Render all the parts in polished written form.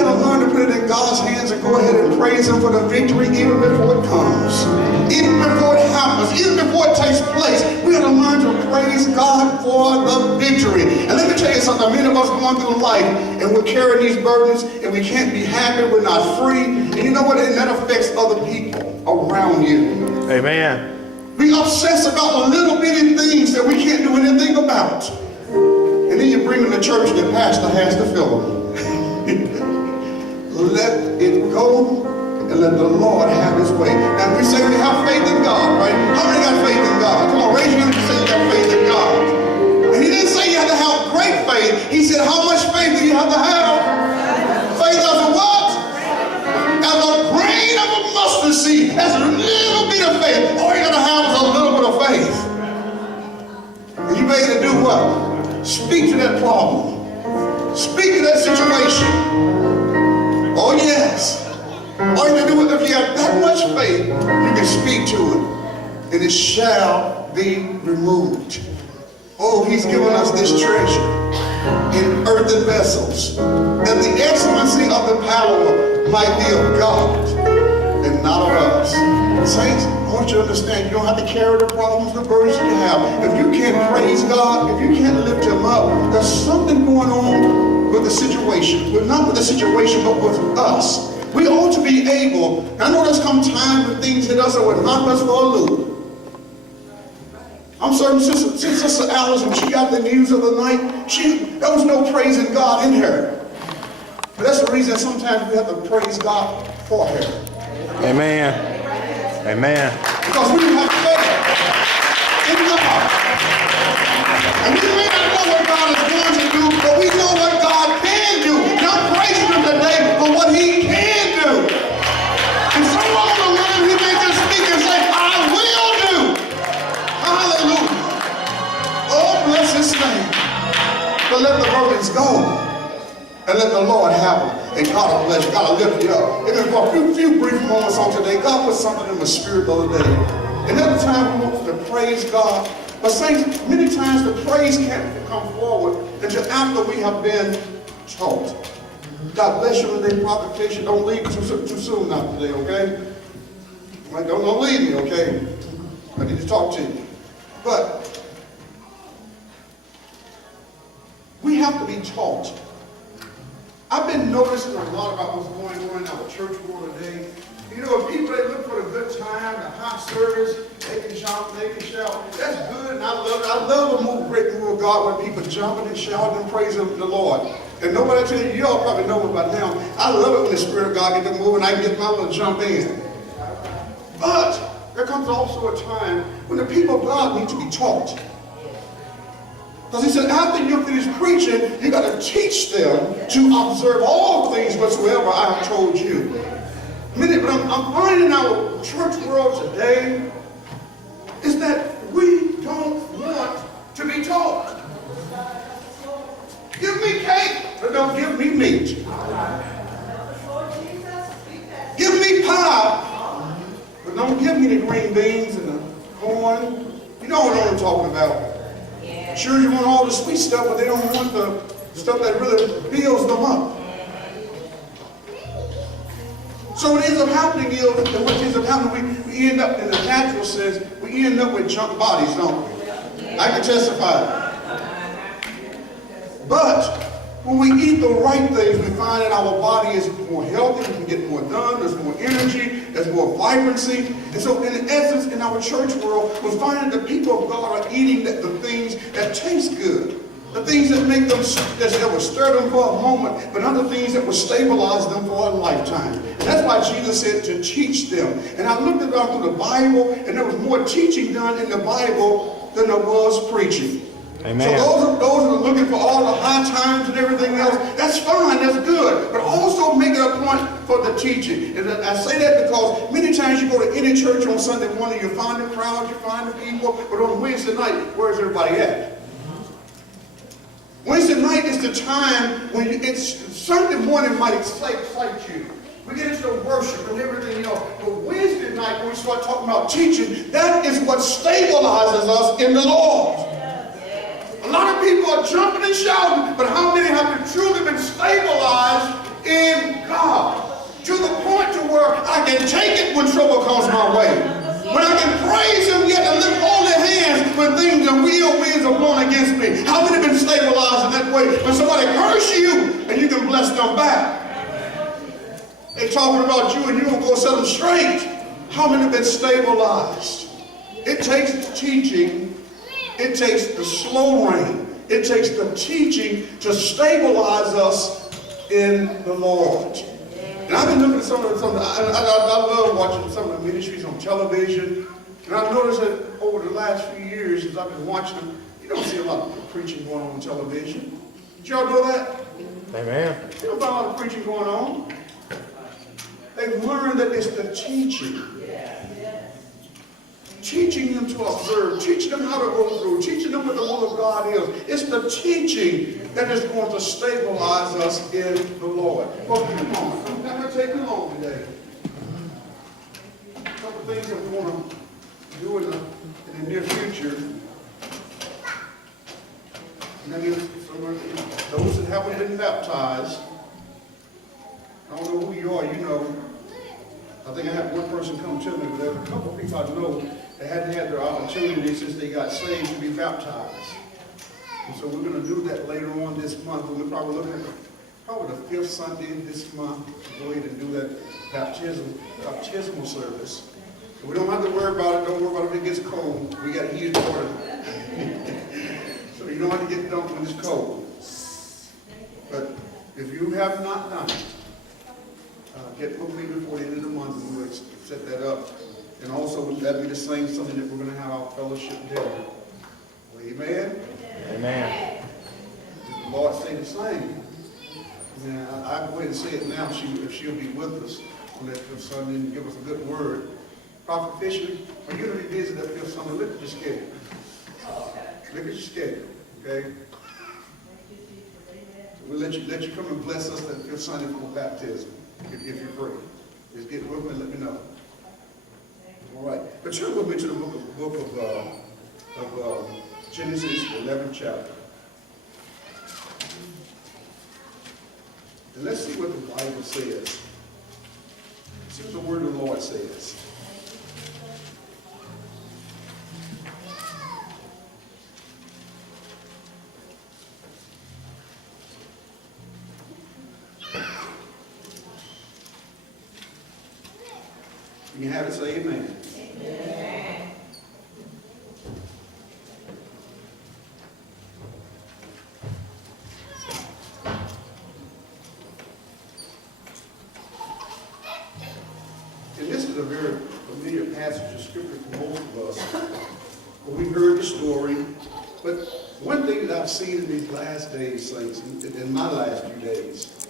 got to learn to put it in God's hands and go ahead and praise Him for the victory even before it comes. Even before it happens, even before it takes place, we got to learn to praise God for the victory. And let me tell you something, many of us going through life and we're carrying these burdens and we can't be happy, we're not free. And you know what? And that affects other people around you. Amen. We obsess about little bitty things that we can't do anything about. And then you bring them to church and the pastor has to fill them. Let it go and let the Lord have His way. Now, we say we have faith in God, right? How many got faith in God? Come on, raise your hand and say you got faith in God. And He didn't say you have to have great faith. He said, how much faith do you have to have? Faith as a what? As a grain of a mustard seed. That's a little bit of faith. All you got to have is a little bit of faith. And you ready to do what? Speak to that problem. Speak to that situation. Oh yes. All you can do is if you have that much faith, you can speak to it. And it shall be removed. Oh, He's given us this treasure in earthen vessels, that the excellency of the power might be of God and not of us. Saints, I want you to understand, you don't have to carry the problems, the burdens that you have. If you can't praise God, if you can't lift Him up, there's something going on with the situation. Well, not with the situation, but with us. We ought to be able, I know there's come time when things hit us that would knock us for a loop. I'm certain Sister Alice, when she got the news of the night, there was no praising God in her. But that's the reason sometimes we have to praise God for her. Amen. Amen. Because we have faith in God. And we may not know what God is going to do, but we know what God can do. Not praising Him today, but what He can do. And so along the line, He may just speak and say, I will do. Hallelujah. Oh, bless His name. But let the burdens go. And let the Lord have them. And God will bless you. God will lift you up. And then for a few brief moments on today, God put something in my spirit the other day. Another time we want to praise God. But saints, many times the praise can't come forward until after we have been taught. God bless you today, Prophet Fisher. Don't leave too soon now today, okay? Right, don't leave me, okay? I need to talk to you. But we have to be taught. I've been noticing a lot about what's going on in our church world today. You know, people, they look for a good time, a hot service, they can jump, they can shout. That's good, and I love it. I love a great move of God when people jumping and shouting and praising the Lord. And nobody tell you, y'all probably know about now. I love it when the Spirit of God gets to move and I can get my little jump in. But there comes also a time when the people of God need to be taught. Because He said, after you finish preaching, you got to teach them to observe all things whatsoever I have told you. But I'm finding in our church world today is that we don't want to be taught. Give me cake, but don't give me meat. Give me pie, but don't give me the green beans and the corn. You know what I'm talking about. Sure, you want all the sweet stuff, but they don't want the stuff that really builds them up. So what ends up happening is, what ends up happening, we end up, in the natural sense, we end up with junk bodies, don't we? I can testify. But when we eat the right things, we find that our body is more healthy, we can get more done, there's more energy, there's more vibrancy. And so in essence, in our church world, we're finding that people of God are eating the things that taste good. The things that make them, that will stir them for a moment, but other things that will stabilize them for a lifetime. And that's why Jesus said to teach them. And I looked around through the Bible, and there was more teaching done in the Bible than there was preaching. Amen. So those who are looking for all the high times and everything else, that's fine, that's good. But also make it a point for the teaching. And I say that because many times you go to any church on Sunday morning, you find the crowd, you find the people, but on Wednesday night, where's everybody at? Wednesday night is the time when Sunday morning might excite you. We get into the worship and everything else. But Wednesday night, when we start talking about teaching, that is what stabilizes us in the Lord. A lot of people are jumping and shouting, but how many have truly been stabilized in that way. When somebody curse you, and you can bless them back. They're talking about you, and you don't go set them straight. How many have been stabilized? It takes teaching. It takes the slow rain. It takes the teaching to stabilize us in the Lord. And I've been looking at some of I love watching some of the ministries on television. And I've noticed that over the last few years, as I've been watching them, you don't see a lot of preaching going on television. Did y'all know that? Amen. You don't find a lot of preaching going on. They've learned that it's the teaching. Teaching them to observe, teaching them how to go through, teaching them what the will of God is. It's the teaching that is going to stabilize us in the Lord. Well, come on. I'm not going to take you long today. A couple of things that we want to do in the near future. And that is, those that haven't been baptized, I don't know who you are, you know. I think I had one person come to me, but there's a couple of people I know that hadn't had their opportunity since they got saved to be baptized. And so we're going to do that later on this month. We're probably looking at probably the 5th Sunday this month to go ahead and do that baptismal service. And we don't have to worry about it. Don't worry about it if it gets cold. We got heated water. So you don't have to get dumped when it's cold. But if you have not done it, get with me before the end of the month and we'll set that up. And also, that'll be the same Sunday that we're going to have our fellowship dinner. Amen? Amen. The Lord say the same. And I'll go ahead and say it now if she'll be with us on that 5th Sunday and give us a good word. Prophet Fisher, when you're going to be busy that 5th Sunday, look at your schedule. Look at your schedule, okay? We'll let you come and bless us that 5th Sunday for baptism, if you're free. Just get with me and let me know. All right. But turn with me to the book of Genesis, 11th chapter. And let's see what the Bible says. See what the word of the Lord says. You have it, say amen. Amen. And this is a very familiar passage of scripture for most of us. But we've heard the story. But one thing that I've seen in these last days, saints, in my last few days,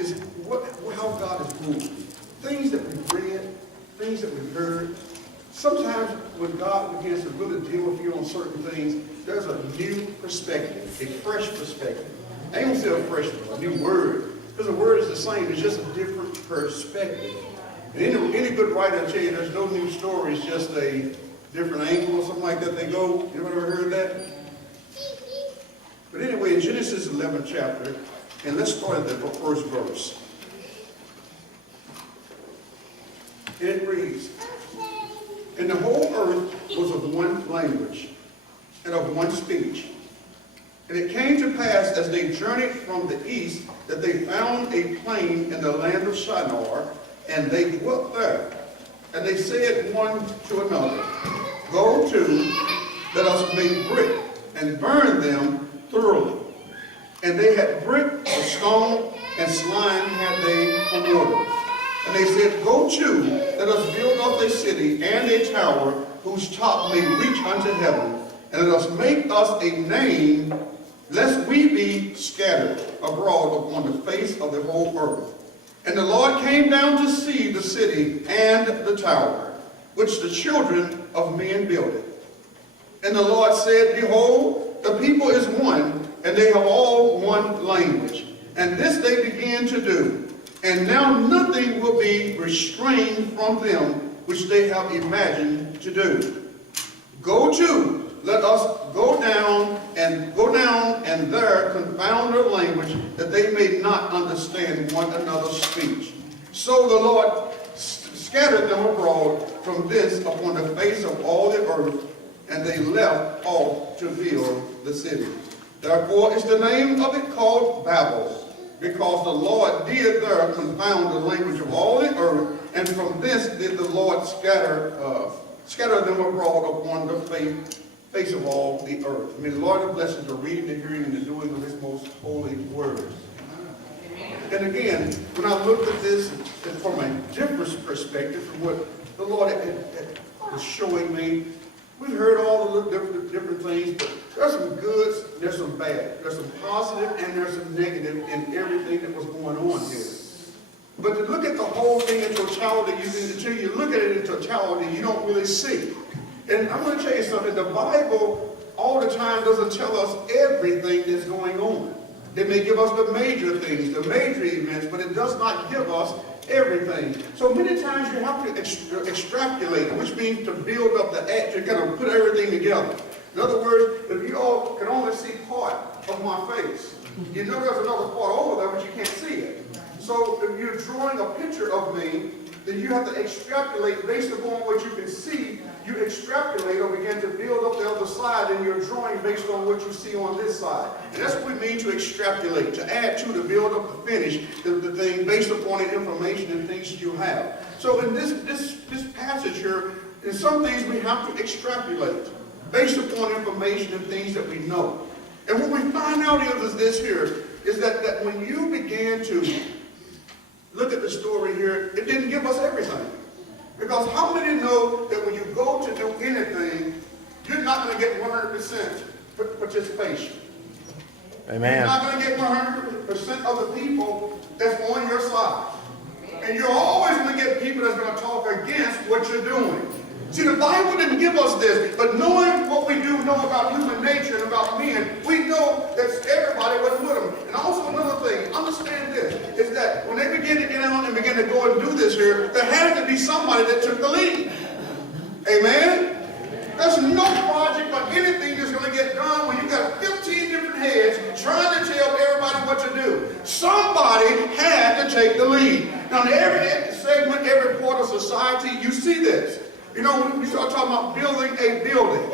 is how God is moving. Things that we've read, things that we've heard. Sometimes when God begins to really deal with you on certain things, there's a new perspective, a fresh perspective. I ain't gonna say a fresh one, a new word. Because the word is the same, it's just a different perspective. And any good writer will tell you there's no new story, it's just a different angle or something like that they go. You ever heard that? But anyway, in Genesis 11th chapter, and let's start at the first verse. It reads, and the whole earth was of one language and of one speech. And it came to pass as they journeyed from the east that they found a plain in the land of Shinar, and they dwelt there. And they said one to another, go to, let us make brick, and burn them thoroughly. And they had brick or stone, and slime had they for mortar. And they said, go to, let us build us a city and a tower, whose top may reach unto heaven, and let us make us a name, lest we be scattered abroad upon the face of the whole earth. And the Lord came down to see the city and the tower, which the children of men builded. And the Lord said, behold, the people is one, and they have all one language. And this they began to do. And now nothing will be restrained from them which they have imagined to do. Go to, let us go down and there confound their language, that they may not understand one another's speech. So the Lord scattered them abroad from this upon the face of all the earth, and they left off to build the city. Therefore is the name of it called Babel, because the Lord did there confound the language of all the earth, and from this did the Lord scatter them abroad upon the face of all the earth. May the Lord have blessed the reading, the hearing, and the doing of his most holy words. And again, when I looked at this from a different perspective, from what the Lord was showing me, we've heard all the different things, but there's some goods, there's some bad, there's some positive, and there's some negative in everything that was going on here. But to look at the whole thing in totality, until you look at it in totality, you don't really see. And I'm going to tell you something, the Bible all the time doesn't tell us everything that's going on. It may give us the major things, the major events, but it does not give us everything. So many times you have to extrapolate it, which means to build up the act, to kind of put everything together. In other words, if you all can only see part of my face, you know there's another part over there, but you can't see it. So if you're drawing a picture of me, then you have to extrapolate based upon what you can see. You extrapolate or begin to build up the other side, and you're drawing based on what you see on this side. And that's what we mean to extrapolate, to add to, to build up, to finish the thing based upon the information and things you have. So in this passage here, in some things we have to extrapolate based upon information and things that we know. And what we find out is this here, is that when you began to look at the story here, it didn't give us everything. Because how many know that when you go to do anything, you're not going to get 100% participation? Amen. You're not going to get 100% of the people that's on your side. And you're always going to get people that's going to talk against what you're doing. See, the Bible didn't give us this, but knowing what we do know about human nature and about men, we know that everybody wasn't with them. And also another thing, understand this, is that when they begin to get out and begin to go and do this here, there had to be somebody that took the lead. Amen? There's no project or anything that's going to get done when you got 15 different heads trying to tell everybody what to do. Somebody had to take the lead. Now, in every segment, every part of society, you see this. You know, when we start talking about building a building,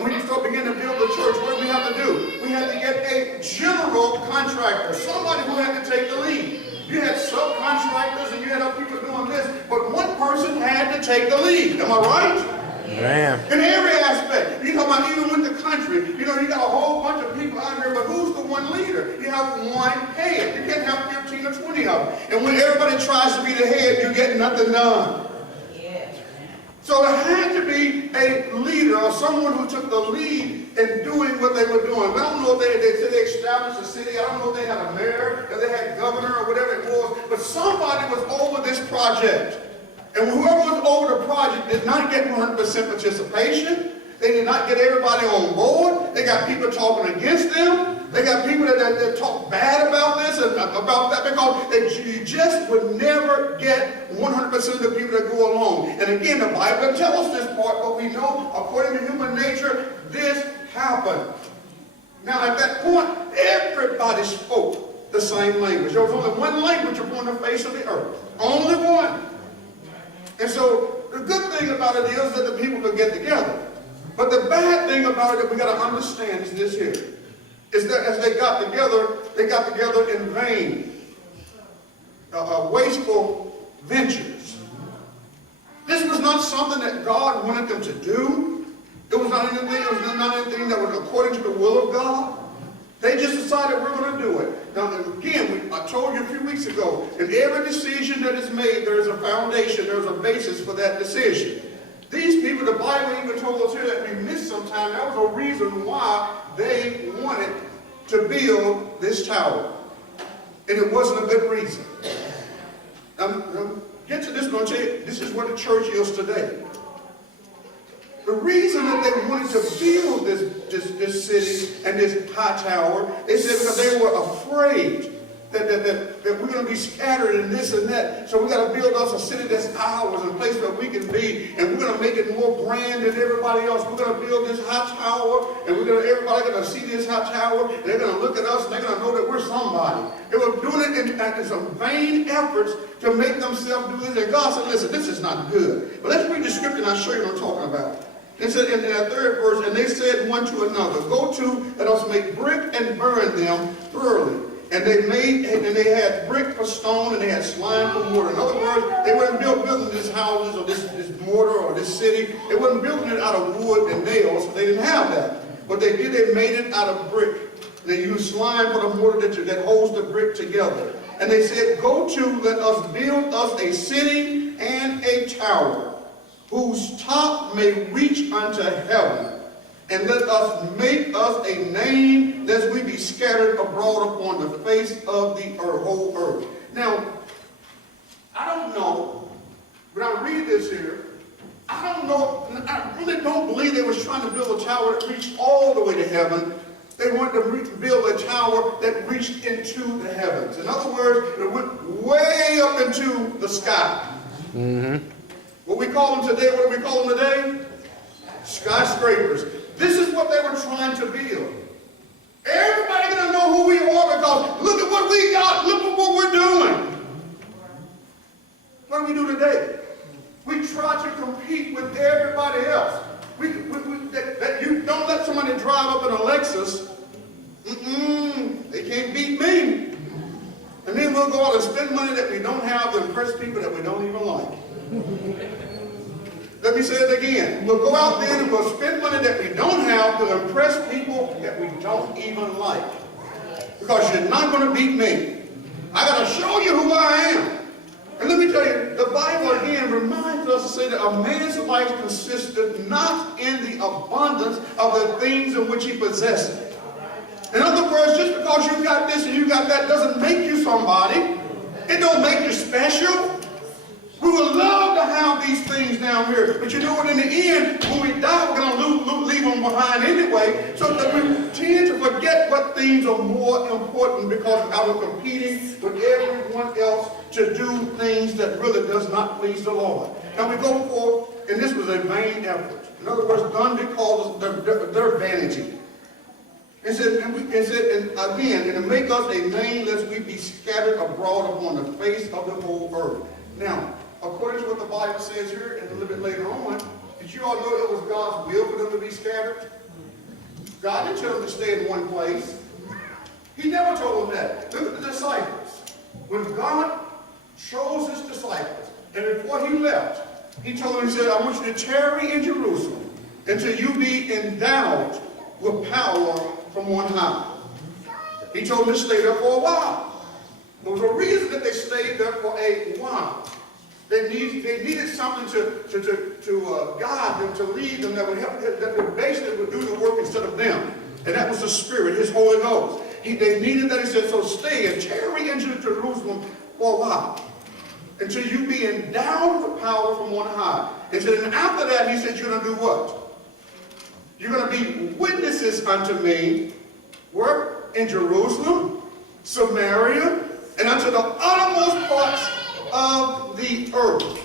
when you start beginning to build the church, what do we have to do? We had to get a general contractor, somebody who had to take the lead. You had subcontractors and you had other people doing this, but one person had to take the lead. Am I right? Amen. In every aspect. You know about even with the country, you know, you got a whole bunch of people out here, but who's the one leader? You have one head. You can't have 15 or 20 of them. And when everybody tries to be the head, you get nothing done. So there had to be a leader or someone who took the lead in doing what they were doing. I don't know if they said they established a city. I don't know if they had a mayor, if they had governor or whatever it was. But somebody was over this project. And whoever was over the project did not get 100% participation. They did not get everybody on board. They got people talking against them. They got people that talk bad about this and about that, because you just would never get 100% of the people that go along. And again, the Bible doesn't tell us this part, but we know, according to human nature, this happened. Now, at that point, everybody spoke the same language. There was only one language upon the face of the earth. Only one. And so, the good thing about it is that the people could get together. But the bad thing about it that we got to understand is this here, is that as they got together in vain, wasteful ventures. This was not something that God wanted them to do. It was not anything that was according to the will of God. They just decided we're going to do it. Now, again, I told you a few weeks ago, in every decision that is made, there is a foundation, there is a basis for that decision. These people, the Bible even told us here that we missed sometime. That was a reason why they wanted to build this tower. And it wasn't a good reason. Get to this, I'm going to tell you, this is what the church is today. The reason that they wanted to build this city and this high tower is because they were afraid that we're going to be scattered in this and that. So we got to build us a city that's ours, a place where we can be, and we're going to make it more grand than everybody else. We're going to build this high tower, and everybody's going to see this high tower, and they're going to look at us, and they're going to know that we're somebody. They were doing it in some vain efforts to make themselves do this. And God said, listen, this is not good. But let's read the scripture and I'll show you what I'm talking about. It said in that third verse, and they said one to another, go to, let us make brick and burn them thoroughly. And they had brick for stone, and they had slime for mortar. In other words, they weren't building these houses or this mortar or this city. They weren't building it out of wood and nails. They didn't have that. What they did, they made it out of brick. They used slime for the mortar that holds the brick together. And they said, go to, let us build us a city and a tower, whose top may reach unto heaven. And let us make us a name, lest we be scattered abroad upon the face of the whole earth. Now, I don't know, when I read this here, I don't know, I really don't believe they was trying to build a tower that reached all the way to heaven. They wanted to build a tower that reached into the heavens. In other words, it went way up into the sky. Mm-hmm. What we call them today, what do we call them today? Skyscrapers. This is what they were trying to build. Everybody gonna know who we are because look at what we got. Look at what we're doing. What do we do today? We try to compete with everybody else. You don't let somebody drive up in a Lexus. They can't beat me. And then we'll go out and spend money that we don't have to impress people that we don't even like. Let me say it again. We'll go out there and we'll spend money that we don't have to impress people that we don't even like. Because you're not going to beat me. I got to show you who I am. And let me tell you, the Bible again reminds us to say that a man's life consisted not in the abundance of the things in which he possesses. In other words, just because you got this and you got that doesn't make you somebody. It don't make you special. We would love to have these things down here, but you know what, in the end, when we die, we're going to leave them behind anyway, so that we tend to forget what things are more important because we're competing with everyone else to do things that really does not please the Lord. And we go forth, and this was a vain effort. In other words, done because of their vanity. It said, and again, and to make us a name lest we be scattered abroad upon the face of the whole earth. Now, according to what the Bible says here, and a little bit later on, did you all know it was God's will for them to be scattered? God didn't tell them to stay in one place. He never told them that. Look at the disciples. When God chose his disciples, and before he left, he told them, he said, I want you to tarry in Jerusalem until you be endowed with power from on high. He told them to stay there for a while. There was a reason that they stayed there for a while. They needed something to guide them, to lead them, that would help, that basically would do the work instead of them. And that was the Spirit, his Holy Ghost. They needed that. He said, so stay and tarry into Jerusalem for a while, until you be endowed with power from on high. And said, and after that, he said, you're going to do what? You're going to be witnesses unto me, where? In Jerusalem, Samaria, and unto the uttermost parts of the earth.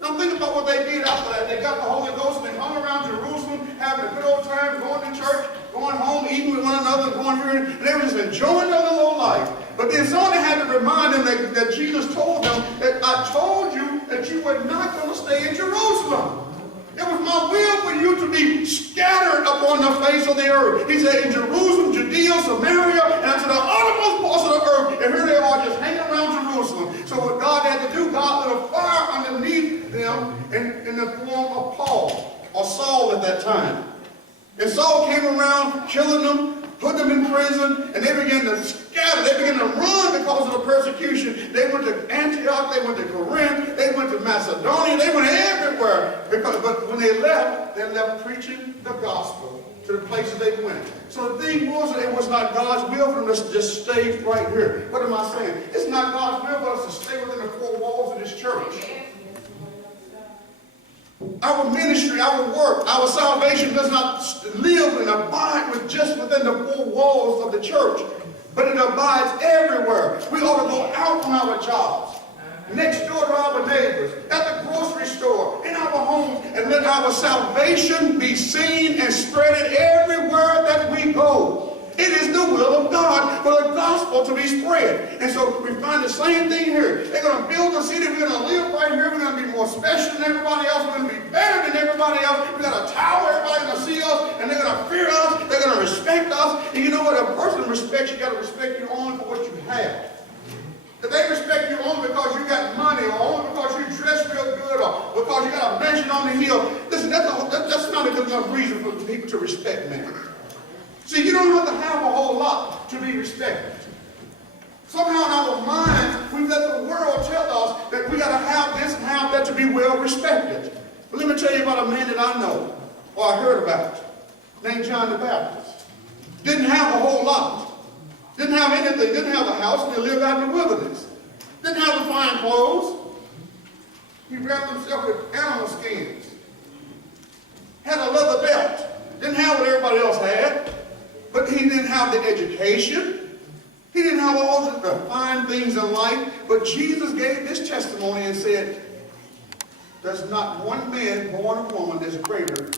Now think about what they did after that. They got the Holy Ghost and they hung around Jerusalem, having a good old time, going to church, going home, eating with one another, going here, and they were just enjoying their little life. But then somebody had to remind them that Jesus told them that I told you that you were not going to stay in Jerusalem. It was my will for you to be scattered upon the face of the earth. He said, in Jerusalem, Judea, Samaria, and unto the uttermost parts of the earth. And here they are just hanging around Jerusalem. So what God had to do, God lit a fire underneath them in the form of Paul, or Saul at that time. And Saul came around killing them, put them in prison, and they began to scatter. They began to run because of the persecution. They went to Antioch, they went to Corinth, they went to Macedonia, they went everywhere. But when they left preaching the gospel to the places they went. So the thing was that it was not God's will for them to just stay right here. What am I saying? It's not God's will for us to stay within the four walls of this church. Our ministry, our work, our salvation does not live and abide just within the four walls of the church, but it abides everywhere. We ought to go out on our jobs, next door to our neighbors, at the grocery store, in our homes, and let our salvation be seen and spread everywhere that we go. It is the will of God for the gospel gospel to be spread. And so we find the same thing here. They're going to build a city. We're going to live right here. We're going to be more special than everybody else. We're going to be better than everybody else. We got a tower. Everybody's going to see us, and they're going to fear us. They're going to respect us. And you know what? A person respects you. Got to respect you only for what you have. If they respect you only because you got money, or only because you dress real good, or because you got a mansion on the hill, listen, that's not a good enough reason for people to respect me. See, you don't have to have a whole lot to be respected. Somehow in our minds, we let the world tell us that we got to have this and have that to be well respected. But let me tell you about a man that I know, or I heard about, named John the Baptist. Didn't have a whole lot. Didn't have anything. Didn't have a house, and he lived out in the wilderness. Didn't have the fine clothes. He wrapped himself with animal skins. Had a leather belt. Didn't have what everybody else had. But he didn't have the education. He didn't have all the fine things in life. But Jesus gave this testimony and said, there's not one man born of woman that's greater